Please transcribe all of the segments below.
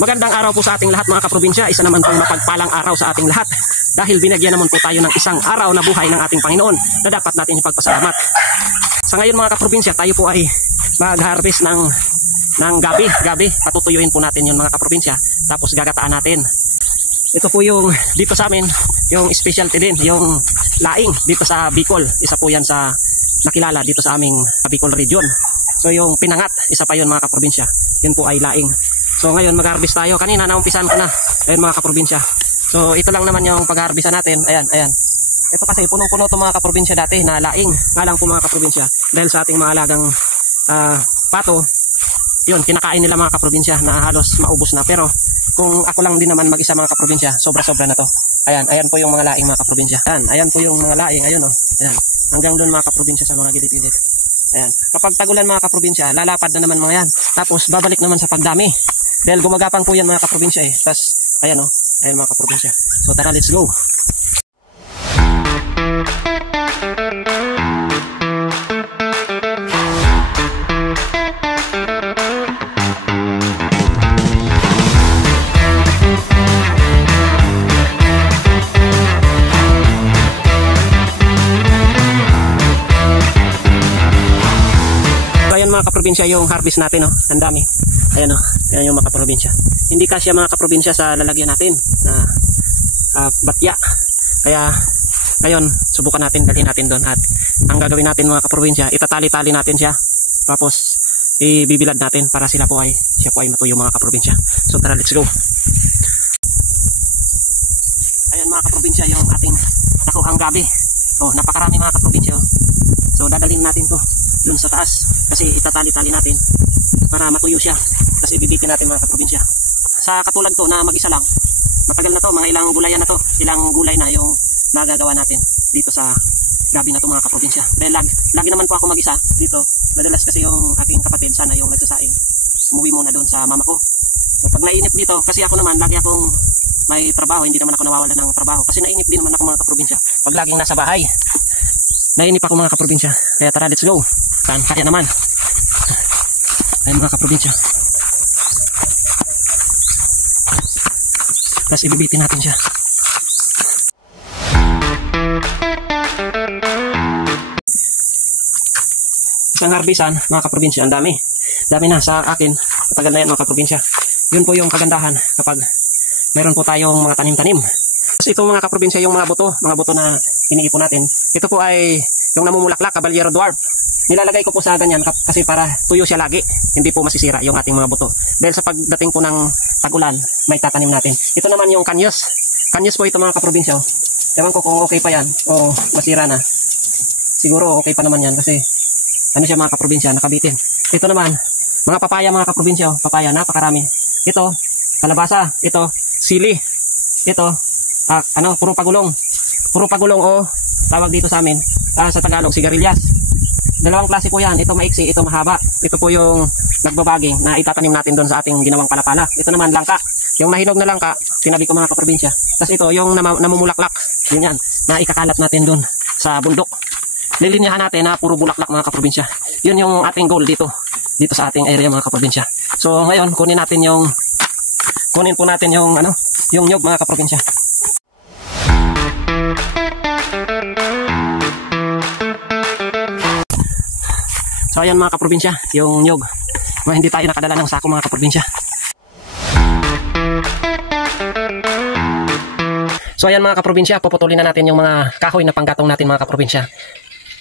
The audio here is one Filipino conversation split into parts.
Magandang araw po sa ating lahat mga kaprobinsya. Isa naman pong mapagpalang araw sa ating lahat dahil binagyan naman po tayo ng isang araw na buhay ng ating Panginoon na dapat natin ipagpasalamat. Sa ngayon mga kaprobinsya, tayo po ay mag-harvest ng gabi. Patutuyuin po natin yun mga kaprobinsya. Tapos gagataan natin. Ito po yung dito sa amin, yung specialty din, yung laing dito sa Bicol. Isa po yan sa nakilala dito sa aming Bicol region. So yung pinangat, isa pa yun mga kaprobinsya. Yun po ay laing. So ngayon mag-harvest tayo. Kanina naumpisan ko na. Ayun mga kaprobinsya. So ito lang naman yung pag-harvestan natin. Ayan. Ito kasi punong-puno ito mga kaprobinsya dati na laing. Nga lang po mga kaprobinsya. Dahil sa ating mga alagang pato, yun, kinakain nila mga kaprobinsya na halos maubos na. Pero kung ako lang din naman mag-isa mga kaprobinsya, sobra-sobra na to. Ayan po yung mga laing mga kaprobinsya. Ayan po yung mga laing. Ayun o. Ayan. Hanggang doon mga kaprobinsya sa mga gilid-gilid. Ayan. Kapag tagulan mga kaprobinsya, lalapad na naman mga yan. Tapos babalik naman sa pagdami. Dahil gumagapang po yan mga kaprobinsya eh. Tapos, ayan o. Ayan mga kaprobinsya. So tara, let's go. Mga kaprobinsya yung harvest natin oh. Ang dami. Ayan oh. Ayan yung mga kaprobinsya. Hindi kasya mga kaprobinsya sa lalagyan natin na batya. Kaya ngayon subukan natin, dalhin natin doon at ang gagawin natin mga kaprobinsya, itatali-tali natin siya. Tapos ibibilad natin para siya po ay matuyo mga kaprobinsya. So tara, let's go. Ayan mga kaprobinsya yung ating nakuhang gabi. Oh, napakarami mga kaprobinsya oh. So dadalhin natin to dun sa taas kasi itatali-tali natin para matuyo siya. Tapos ibibitin natin mga kaprobinsya. Sa katulad ko na mag-isa lang, matagal na to, mga ilang gulayan na to, ilang gulay na yung magagawa natin dito sa gabi na to mga kaprobinsya. Dahil lagi naman po ako mag-isa dito. Madalas kasi yung aking kapatid sana yung nagsasaing, umuwi muna doon sa mama ko. So pag nainip dito, kasi ako naman lagi akong may trabaho, hindi naman ako nawawala ng trabaho kasi nainip din naman ako mga kaprobinsya pag laging nasa bahay. Nainip ako mga kaprobinsya. Kaya tara, let's go. Kaya naman. Ayun mga kaprobinsya. Tapos ibibitin natin siya. Isang harbisan mga kaprobinsya, ang dami. Dami na sa akin. Matagal na yan mga kaprobinsya. Yun po yung kagandahan kapag mayroon po tayong mga tanim-tanim. Tapos itong mga kaprobinsya, yung mga buto na iniipon natin. Ito po ay yung namumulaklak, Caballero Dwarf. Nilalagay ko po sa ganyan kasi para tuyo siya lagi. Hindi po masisira yung ating mga buto. Dahil sa pagdating po ng tag-ulan, may tatanim natin. Ito naman yung kanyos. Kanyos po ito mga kaprobinsya. Ewan ko kung okay pa yan o masira na. Siguro okay pa naman yan kasi ano siya mga kaprobinsya, nakabitin. Ito naman, mga papaya mga kaprobinsya. Papaya, napakarami. Ito, kalabasa. Ito, sili. Ito, puro pagulong. Puro pagulong o tawag dito sa amin, sa Tagalog, sigarilyas. Dalawang klase po yan. Ito maiksi, ito mahaba. Ito po yung nagbabaging na itatanim natin doon sa ating ginawang palapala. Ito naman langka. Yung mahinog na langka, sinabi ko mga kaprobinsya. Tapos ito, yung namumulaklak. Yun yan, na ikakalat natin doon sa bundok. Lilinyahan natin na puro bulaklak mga kaprobinsya. Yun yung ating goal dito sa ating area mga kaprobinsya. So ngayon, kunin po natin yung nyog mga kaprobinsya. So ayan mga kaprobinsya, yung nyog. Hindi tayo nakadala ng sako mga kaprobinsya. So ayan mga kaprobinsya, puputulin na natin yung mga kahoy na panggatong natin mga kaprobinsya.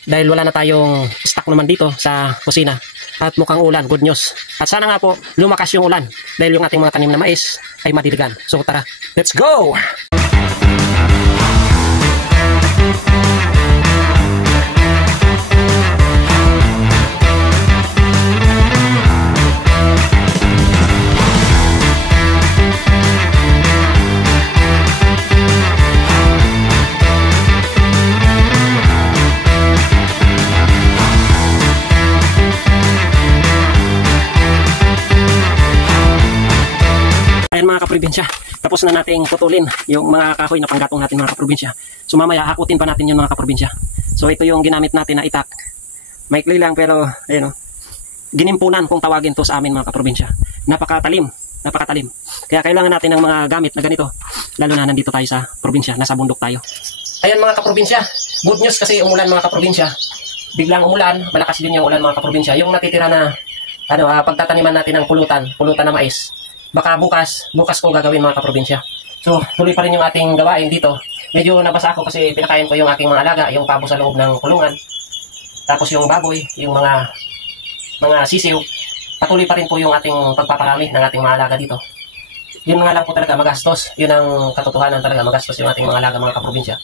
Dahil wala na tayong stock naman dito sa kusina. At mukhang ulan, good news. At sana nga po lumakas yung ulan dahil yung ating mga tanim na mais ay madiligan. So tara, let's go! Mga kaprobinsya, tapos na nating putulin yung mga kahoy na panggatong natin mga kaprobinsya. So mamaya hakutin pa natin yun mga kaprobinsya. So ito yung ginamit natin na itak. Maikli lang pero ayun o. Ginimpunan kung tawagin to sa amin mga kaprobinsya. Napakatalim. napakatalim. Kaya kailangan natin ng mga gamit na ganito, lalo na nandito tayo sa probinsya, nasa bundok tayo. Ayan mga kaprobinsya, good news kasi umulan mga kaprobinsya. Biglang umulan, malakas din yung ulan mga kaprobinsya. Yung natitira na pagtataniman natin ng pulutan na mais. Baka bukas ko gagawin mga kaprobinsya. So, tuloy pa rin yung ating gawain dito. Medyo nabasa ako kasi pinakain ko yung aking mga alaga, yung pabo sa loob ng kulungan. Tapos yung baboy, yung mga sisiw. Patuloy pa rin po yung ating pagpaparami ng ating mga alaga dito. Yun nga lang po talaga magastos. Yun ang katotohanan talaga, magastos yung ating mga alaga mga kaprobinsya.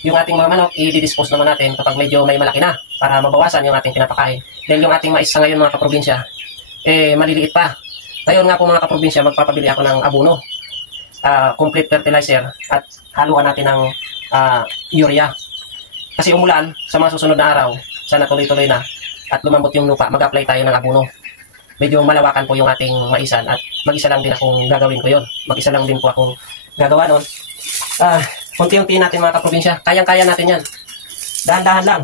Yung ating mga manok, i-dispose naman natin kapag medyo may malaki na para mabawasan yung ating pinapakain. Dahil yung ating mais sa ngayon mga kaprobinsya, maliliit pa. Ngayon nga po mga kaprobinsya, magpapabili ako ng abono, complete fertilizer at haluan natin ng urea. Kasi umulan sa mga susunod na araw, sana tuloy-tuloy na at lumambot yung lupa, mag-apply tayo ng abono. Medyo malawakan po yung ating maisan at mag-isa lang din akong gagawin ko yun. Mag-isa lang din po akong gagawa nun. Unti-unti natin mga kaprobinsya, kayang-kaya natin yan. Dahan-dahan lang.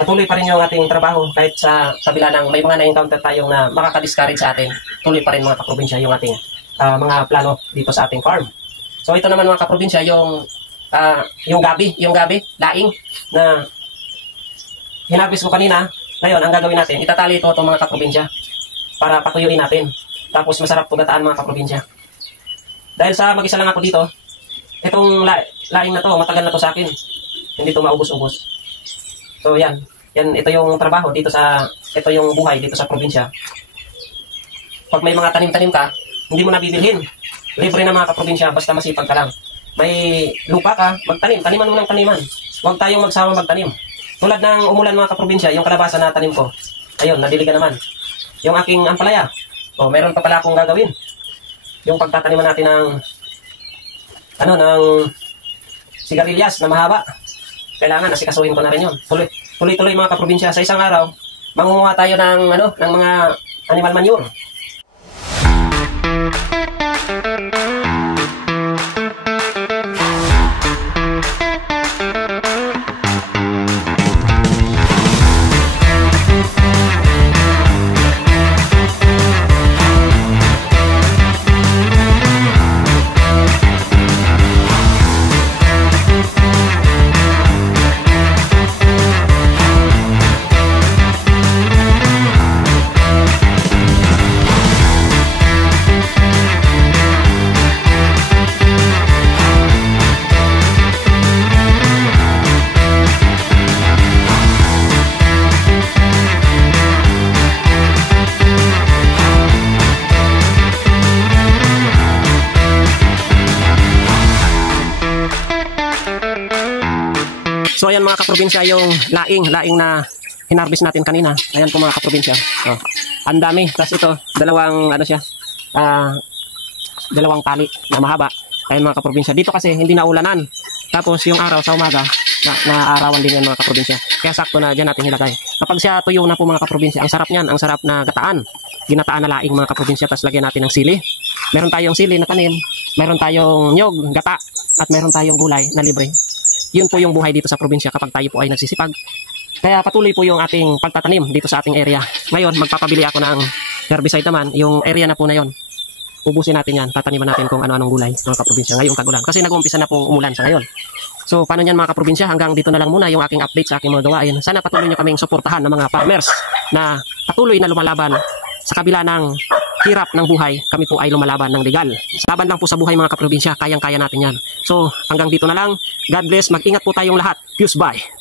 Patuloy pa rin yung ating trabaho kahit sa kabila ng may mga na-encounter tayong na makaka-discourage sa atin. Tuloy pa rin mga kaprobinsya yung ating mga plano dito sa ating farm. So ito naman mga kaprobinsya yung gabi, laing na hinarvest ko kanina. Ngayon, ang gagawin natin, itatali ito mga kaprobinsya para patuyuin natin. Tapos masarap pugataan mga kaprobinsya. Dahil sa mag-isa lang ako dito, itong laing na to, matagal na to sa akin. Hindi to maubos-ubos. So yan, ito yung trabaho dito ito yung buhay dito sa probinsya. Pag may mga tanim-tanim ka, hindi mo na bibilhin. Libre na mga kaprobinsya, basta masipag ka lang. May lupa ka, magtanim, taniman mo ng taniman. Huwag tayong magsawa magtanim. Tulad ng umulan mga kaprobinsya, yung kalabasa na tanim ko, ayun, nadiligan naman. Yung aking ampalaya, meron pa pala akong gagawin. Yung pagtataniman natin ng sigarilyas na mahaba. Kailangan asikasuhin ko na rin yun. Tuloy-tuloy mga kaprobinsya, sa isang araw, mangunguha tayo ng mga animal manure. So ayan mga kaprobinsya yung laing na hinarvest natin kanina. Ayan po mga kaprobinsya. Ang dami. Tapos ito, dalawang tali na mahaba. Ayan mga kaprobinsya. Dito kasi hindi na ulanan. Tapos yung araw sa umaga, naarawan din yan mga kaprobinsya. Kaya sakto na dyan natin ilagay. Kapag siya tuyo na po mga kaprobinsya, ang sarap niyan. Ang sarap na gataan. Ginataan na laing mga kaprobinsya. Tapos lagyan natin ng sili. Meron tayong sili na tanim. Meron tayong nyog, gata. At meron tayong gulay na libre. Yun po yung buhay dito sa probinsya kapag tayo po ay nagsisipag. Kaya patuloy po yung ating pagtatanim dito sa ating area. Ngayon, magpapabili ako ng herbicide naman. Yung area na po na yun, ubusin natin yan. Tataniman natin kung ano-anong gulay mga kaprobinsya ngayong tag-ulan. Kasi nag-uumpisa na pong umulan sa ngayon. So, paano yan mga kaprobinsya? Hanggang dito na lang muna yung aking update sa aking mga gawain. Sana patuloy nyo kaming suportahan ng mga farmers na patuloy na lumalaban sa kabila ng hirap ng buhay. Kami po ay lumalaban ng legal. Laban lang po sa buhay mga kaprobinsya. Kayang-kaya natin yan. So, hanggang dito na lang. God bless. Mag-ingat po tayong lahat. Peace, bye.